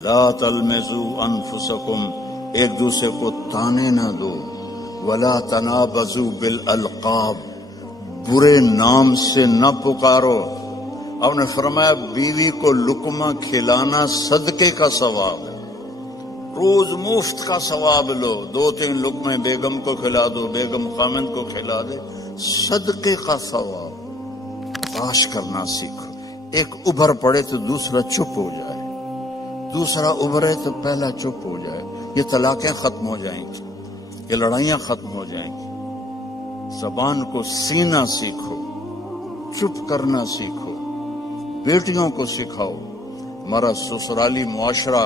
لا تلمزوا انفسکم، ایک دوسرے کو تانے نہ دو، ولا تنابزوا بالالقاب، برے نام سے نہ پکارو۔ آپ نے فرمایا بیوی کو لقمہ کھلانا صدقے کا ثواب ہے، روز مفت کا ثواب لو، 2-3 لقمے بیگم کو کھلا دو، بیگم خامند کو کھلا دے، صدقے کا ثواب۔ تلاش کرنا سیکھو، ایک ابھر پڑے تو دوسرا چپ ہو جائے، دوسرا ابھرے تو پہلا چپ ہو جائے، یہ طلاقیں ختم ہو جائیں گی، یہ لڑائیاں ختم ہو جائیں گی۔ زبان کو سینا سیکھو، چپ کرنا سیکھو، بیٹیوں کو سکھاؤ۔ ہمارا سسرالی معاشرہ،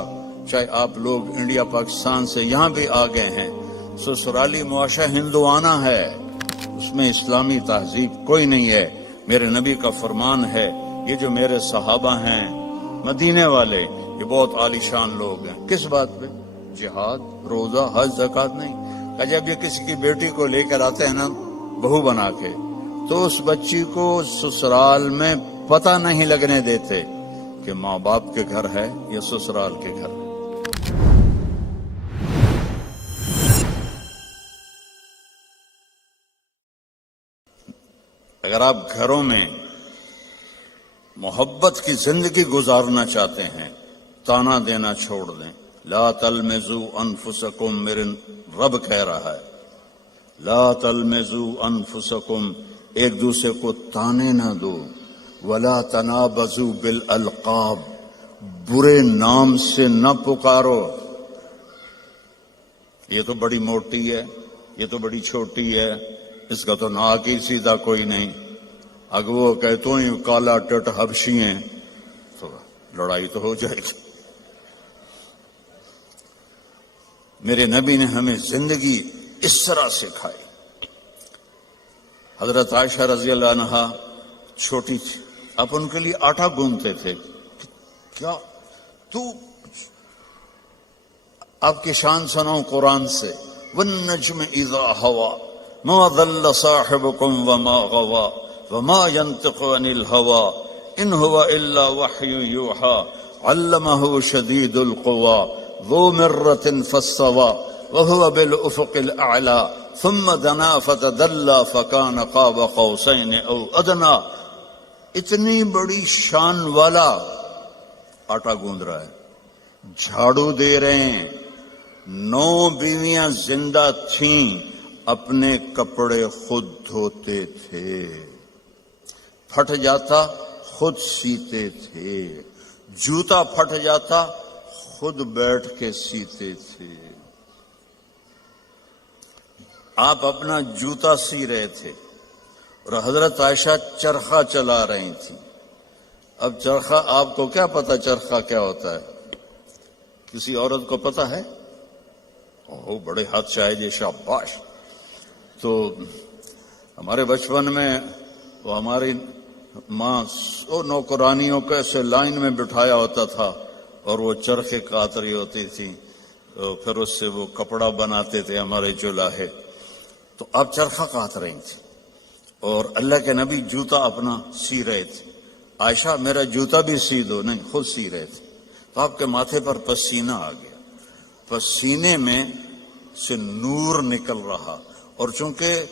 چاہے آپ لوگ انڈیا پاکستان سے یہاں بھی آ گئے ہیں، سسرالی معاشرہ ہندوانہ ہے، اس میں اسلامی تہذیب کوئی نہیں ہے۔ میرے نبی کا فرمان ہے، یہ جو میرے صحابہ ہیں مدینے والے، یہ بہت عالی شان لوگ ہیں۔ کس بات پہ؟ جہاد، روزہ، حج، زکوٰۃ نہیں۔ کہ جب یہ کسی کی بیٹی کو لے کر آتے ہیں نا بہو بنا کے، تو اس بچی کو سسرال میں پتہ نہیں لگنے دیتے کہ ماں باپ کے گھر ہے یا سسرال کے گھر ہے۔ اگر آپ گھروں میں محبت کی زندگی گزارنا چاہتے ہیں، تانا دینا چھوڑ دیں۔ لا تلمزوا انفسکم، میرے رب کہہ رہا ہے، لا تلمزوا انفسکم، ایک دوسرے کو تانے نہ دو، ولا تنابزوا بالالقاب، برے نام سے نہ پکارو۔ یہ تو بڑی موٹی ہے، یہ تو بڑی چھوٹی ہے، اس کا تو ناک ہی سیدھا کوئی نہیں، اگر وہ کہتوں ہی کالا ٹٹ حبشی ہیں تو لڑائی تو ہو جائے گی۔ میرے نبی نے ہمیں زندگی اس طرح سکھائی۔ حضرت عائشہ رضی اللہ عنہا چھوٹی تھی، آپ ان کے لیے آٹا گوندتے تھے۔ کیا تو آپ کی شان سناؤں قرآن سے، والنجم اذا ہوا ما ضل صاحبكم وما غوا وما ينطق عن الهوى ان هو الا وحي يوحى علمه شديد القوى ذو مرة فاستوى وهو بالافق الاعلى ثم دنا فتدلى فكان قاب قوسين او ادنى۔ اتنی بڑی شان والا آٹا گوندھ رہا ہے، جھاڑو دے رہے ہیں۔ 9 بیویاں زندہ تھیں، اپنے کپڑے خود دھوتے تھے، پھٹ جاتا خود سیتے تھے، جوتا پھٹ جاتا خود بیٹھ کے سیتے تھے۔ آپ اپنا جوتا سی رہے تھے اور حضرت عائشہ چرخہ چلا رہی تھی۔ اب چرخہ، آپ کو کیا پتا چرخہ کیا ہوتا ہے؟ کسی عورت کو پتا ہے؟ اوہ بڑے ہاتھ شاید، شاباش۔ تو ہمارے بچپن میں وہ ہماری ماں نوکرانیوں کو ایسے لائن میں بٹھایا ہوتا تھا اور وہ چرخے کاٹ رہی ہوتی تھی، پھر اس سے وہ کپڑا بناتے تھے ہمارے چولاہے۔ تو آپ چرخہ کاٹ رہی تھی اور اللہ کے نبی جوتا اپنا سی رہے تھے۔ عائشہ میرا جوتا بھی سی دو، نہیں خود سی رہے تھے۔ تو آپ کے ماتھے پر پسینہ آ گیا، پسینے میں سے نور نکل رہا، اور چونکہ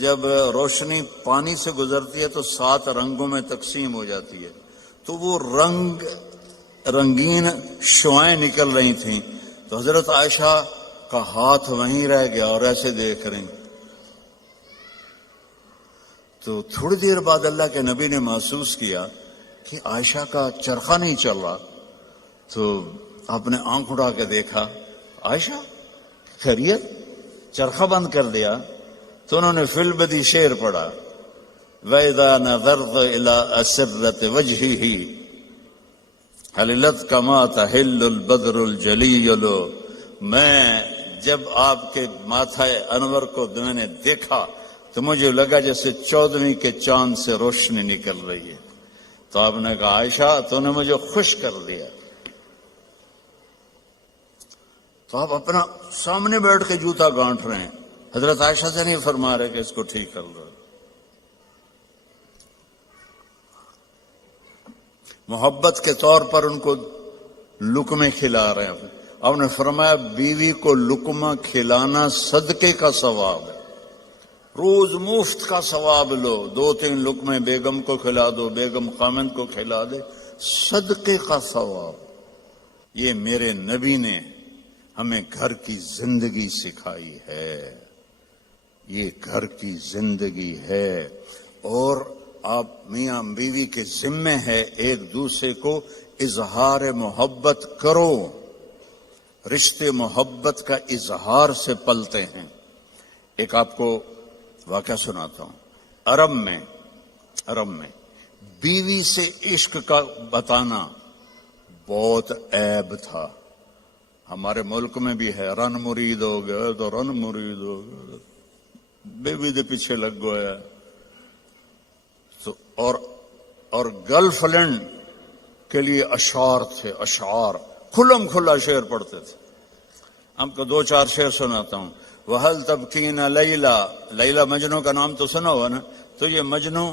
جب روشنی پانی سے گزرتی ہے تو 7 رنگوں میں تقسیم ہو جاتی ہے، تو وہ رنگین شعائیں نکل رہی تھیں۔ تو حضرت عائشہ کا ہاتھ وہیں رہ گیا اور ایسے دیکھ رہی۔ تو تھوڑی دیر بعد اللہ کے نبی نے محسوس کیا کہ عائشہ کا چرخہ نہیں چل رہا، تو آپ نے آنکھ اٹھا کے دیکھا، عائشہ خیریت؟ چرخہ بند کر دیا؟ تو انہوں نے فی البدی شعر پڑھا، وَإِذَا نَظَرْتَ إِلَىٰ أَسِرَّةِ وَجْهِهِ حَلِلَتْ كَمَا تَحِلُّ الْبَدْرُ الْجَلِيُّ۔ میں جب آپ کے ماتھا انور کو میں نے دیکھا تو مجھے لگا جیسے 14ویں کے چاند سے روشنی نکل رہی ہے۔ تو آپ نے کہا عائشہ تو نے مجھے خوش کر دیا۔ تو آپ اپنا سامنے بیٹھ کے جوتا گانٹھ رہے ہیں، حضرت عائشہ سے نہیں فرما رہے کہ اس کو ٹھیک کر دو۔ محبت کے طور پر ان کو لقمے کھلا رہے ہیں. آپ نے فرمایا بیوی کو لقمہ کھلانا صدقے کا ثواب ہے. روز مفت کا ثواب لو، 2-3 لقمے بیگم کو کھلا دو، بیگم خامند کو کھلا دے، صدقے کا ثواب. یہ میرے نبی نے ہمیں گھر کی زندگی سکھائی ہے، یہ گھر کی زندگی ہے. اور آپ میاں بیوی کے ذمے ہے ایک دوسرے کو اظہار محبت کرو. رشتے محبت کا اظہار سے پلتے ہیں. ایک آپ کو واقعہ سناتا ہوں. عرب میں بیوی سے عشق کا بتانا بہت عیب تھا. ہمارے ملک میں بھی ہے، رن مرید ہو گئے تو رن مرید ہو گئے، بیوی دے پیچھے لگ گیا. تو اور گرل فرینڈ کے لیے اشعار تھے، اشعار کھلم کھلا شعر پڑھتے تھے. ہم کو 2-4 شعر سناتا ہوں. وَهَلْ تَبْكِينَ لَيْلَا، لیلا مجنو کا نام تو سنا ہوا نا. تو یہ مجنو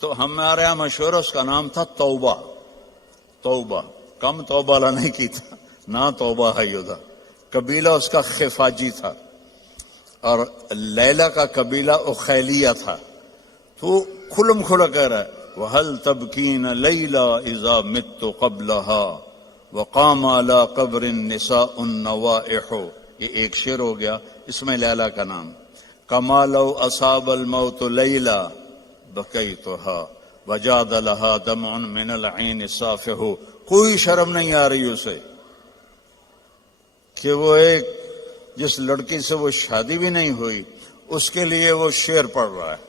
تو ہمارے یہاں مشہور، اس کا نام تھا توبہ. توبہ کم توبہ لا نہیں کی تھا، نہ توبہ ہے یودا. قبیلہ اس کا خفاجی تھا اور لیلا کا قبیلہ اخیلیہ تھا. تو کھلم کھلا کہہ رہا ہے وَهَلْ تَبْكِينَ لَيْلَا إِذَا مِتُّ قَبْلَهَا وَقَامَ عَلَى قَبْرِ النِّسَاءُ النَّوَائِحُ. یہ ایک شعر ہو گیا، اس میں لیلا کا نام. كَمَا لَوْ أَصَابَ الْمَوْتُ لَيْلَا بَكَيْتُهَا وَجَادَ لَهَا دَمْعٌ مِّنَ الْعَيْنِ صَافِحُ. کوئی شرم نہیں آ رہی اسے کہ وہ ایک جس لڑکی سے وہ شادی بھی نہیں ہوئی اس کے لیے وہ شعر پڑھ رہا ہے.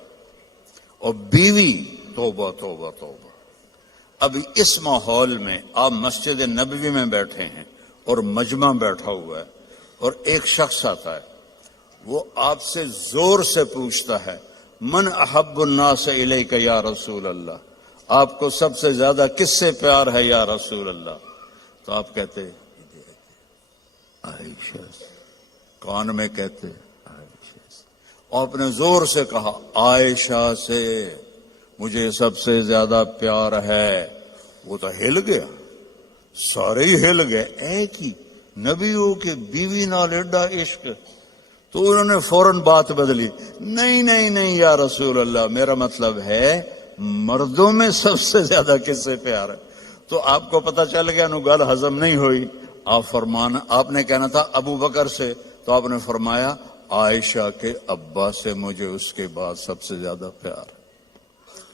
اور بیوی توبہ توبہ توبہ. اب اس ماحول میں آپ مسجد نبوی میں بیٹھے ہیں اور مجمع بیٹھا ہوا ہے اور ایک شخص آتا ہے، وہ آپ سے زور سے پوچھتا ہے من احب الناس الیک یا رسول اللہ، آپ کو سب سے زیادہ کس سے پیار ہے یا رسول اللہ؟ تو آپ کہتے عائشہ. کان میں کہتے عائشہ. آپ نے زور سے کہا عائشہ سے مجھے سب سے زیادہ پیار ہے. وہ تو ہل گیا، سارے ہی ہل گئے. ایک ہی نبیوں کے بیوی نال ایڈا عشق. تو انہوں نے فوراً بات بدلی، نہیں نہیں نہیں یا رسول اللہ، میرا مطلب ہے مردوں میں سب سے زیادہ کس سے پیار ہے. تو آپ کو پتہ چل گیا نو گل ہضم نہیں ہوئی. آپ نے کہنا تھا ابو بکر سے، تو آپ نے فرمایا عائشہ کے ابا سے مجھے اس کے بعد سب سے زیادہ پیار.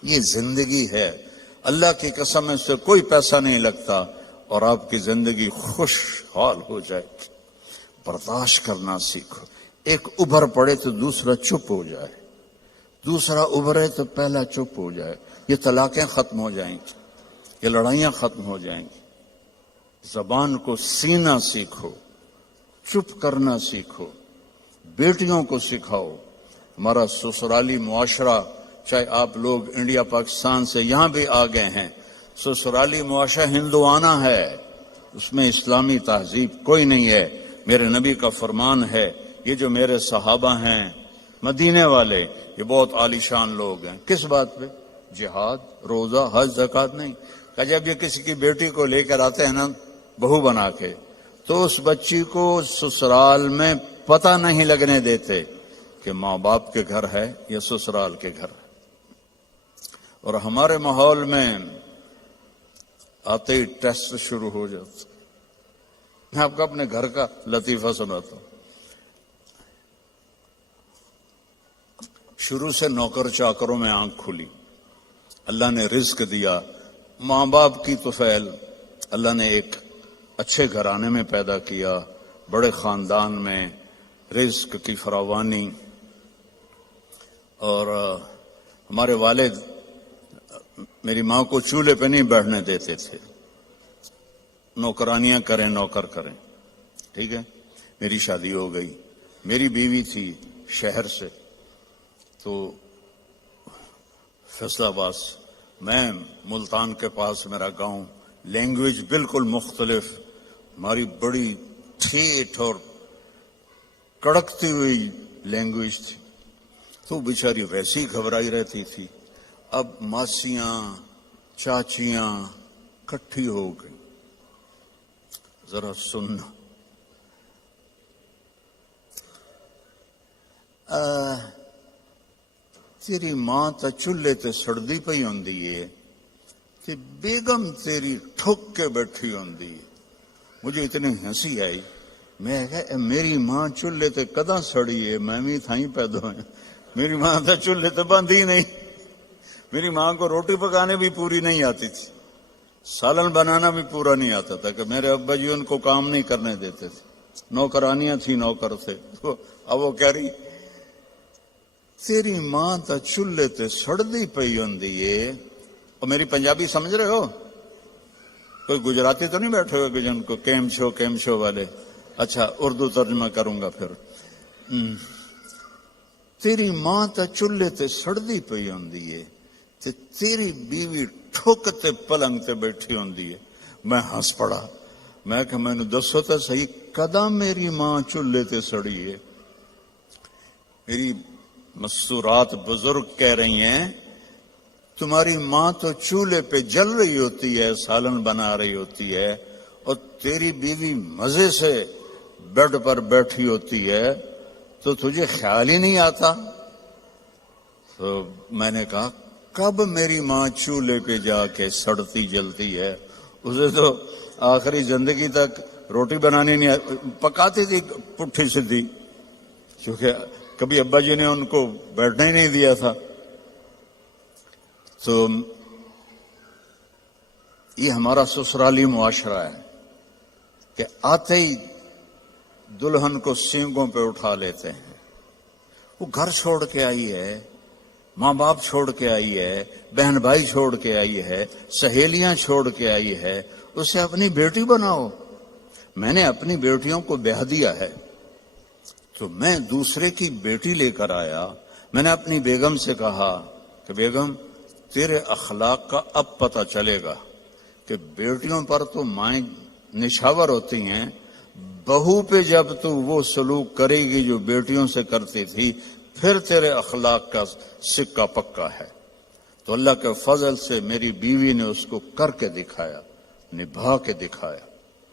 یہ زندگی ہے، اللہ کی قسم اس سے کوئی پیسہ نہیں لگتا اور آپ کی زندگی خوشحال ہو جائے. برداشت کرنا سیکھو. ایک ابھر پڑے تو دوسرا چپ ہو جائے، دوسرا ابھرے تو پہلا چپ ہو جائے. یہ طلاقیں ختم ہو جائیں گی، یہ لڑائیاں ختم ہو جائیں گی. زبان کو سینا سیکھو، چپ کرنا سیکھو. بیٹیوں کو سکھاؤ. ہمارا سسرالی معاشرہ، چاہے آپ لوگ انڈیا پاکستان سے یہاں بھی آ گئے ہیں، سسرالی معاشرہ ہندوانہ ہے، اس میں اسلامی تہذیب کوئی نہیں ہے. میرے نبی کا فرمان ہے، یہ جو میرے صحابہ ہیں مدینے والے، یہ بہت عالی شان لوگ ہیں. کس بات پہ؟ جہاد، روزہ، حج، زکوٰۃ نہیں. کہ جب یہ کسی کی بیٹی کو لے کر آتے ہیں نا بہو بنا کے، تو اس بچی کو سسرال میں پتہ نہیں لگنے دیتے کہ ماں باپ کے گھر ہے یا سسرال کے گھر ہے. اور ہمارے ماحول میں آتے ہی ٹیسٹ شروع ہو جاتا. میں آپ کو اپنے گھر کا لطیفہ سناتا ہوں. شروع سے نوکر چاکروں میں آنکھ کھلی، اللہ نے رزق دیا. ماں باپ کی تو فعل، اللہ نے ایک اچھے گھرانے میں پیدا کیا، بڑے خاندان میں، رزق کی فراوانی. اور ہمارے والد میری ماں کو چولہے پہ نہیں بیٹھنے دیتے تھے، نوکرانیاں کریں، نوکر کریں. ٹھیک ہے، میری شادی ہو گئی. میری بیوی تھی شہر سے، تو فیصل آباد، میں ملتان کے پاس میرا گاؤں. لینگویج بالکل مختلف، ہماری بڑی ٹھیٹ اور کڑکتی ہوئی لینگویج تھی. تو بیچاری ویسی گھبرائی رہتی تھی. اب ماسیاں چاچیاں کٹھی ہو گئی. ذرا سننا. تیری ماں تا چولہے تے سڑدی پئی ہوندی ہے کہ بیگم تیری ٹھک کے بیٹھی ہوندی ہے. مجھے اتنی ہنسی آئی. میں کہا میری ماں چولہے تے کداں سڑی ہے؟ میں بھی تھائیں پیدا ہوئے. میری ماں تا چولہے تے بندھی نہیں. میری ماں کو روٹی پکانے بھی پوری نہیں آتی تھی، سالن بنانا بھی پورا نہیں آتا تھا کہ میرے ابا جی ان کو کام نہیں کرنے دیتے تھے. نوکرانیاں تھیں، نوکر تھے. اب وہ کہہ رہی تیری ماں تا چولہے تے سڑدی پئی ہوندی ہے. اور میری پنجابی سمجھ رہے ہو؟ کوئی گجراتی تو نہیں بیٹھے ہوئے کہ جن کو کیم شو والے؟ اچھا اردو ترجمہ کروں گا پھر. تیری ماں تا چولہے تے سڑدی پئی ہوندی ہے تے تیری بیوی ٹھک تے پلنگ تے بیٹھی ہوندی ہے. میں ہنس پڑا. میں کہ میں نے دسو تو صحیح کداں میری ماں چولہے تے سڑی ہے؟ میری مستورات بزرگ کہہ رہی ہیں تمہاری ماں تو چولہے پہ جل رہی ہوتی ہے، سالن بنا رہی ہوتی ہے، اور تیری بیوی مزے سے بیڈ پر بیٹھی ہوتی ہے تو تجھے خیال ہی نہیں آتا. تو میں نے کہا کب میری ماں چولہے پہ جا کے سڑتی جلتی ہے؟ اسے تو آخری زندگی تک روٹی بنانی نہیں پکاتی تھی پٹھی سدھی، کیونکہ کبھی ابا جی نے ان کو بیٹھنے ہی نہیں دیا تھا. تو یہ ہمارا سسرالی معاشرہ ہے کہ آتے ہی دلہن کو سینگوں پہ اٹھا لیتے ہیں. وہ گھر چھوڑ کے آئی ہے، ماں باپ چھوڑ کے آئی ہے، بہن بھائی چھوڑ کے آئی ہے، سہیلیاں چھوڑ کے آئی ہے. اسے اپنی بیٹی بناؤ. میں نے اپنی بیٹیوں کو بیاہ دیا ہے تو میں دوسرے کی بیٹی لے کر آیا. میں نے اپنی بیگم سے کہا کہ بیگم تیرے اخلاق کا اب پتہ چلے گا کہ بیٹیوں پر تو مائیں نشاور ہوتی ہیں، بہو پہ جب تو وہ سلوک کرے گی جو بیٹیوں سے کرتی تھی پھر تیرے اخلاق کا سکہ پکا ہے. تو اللہ کے فضل سے میری بیوی نے اس کو کر کے دکھایا، نبھا کے دکھایا.